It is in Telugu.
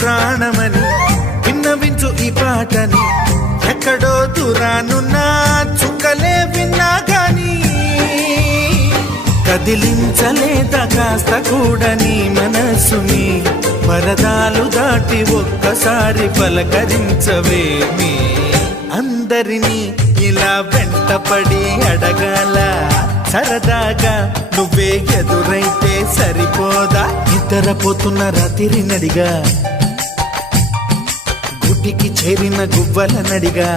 ప్రాణమని విన్నవించు ఈ పాటని ఎక్కడో దూరానున్నా చుక్కలే విన్నా గాని కదిలించలేదా కాస్త కూడా నీ మనసుని పరదాలు దాటి ఒక్కసారి పలకరించవేమి అందరినీ ఇలా వెంటపడి అడగాల సరదాగా నువ్వే ఎదురైతే సరిపోదా నిద్రపోతున్న రాత్రి నడిగా గుటికి చేరిన గువ్వల నడిగా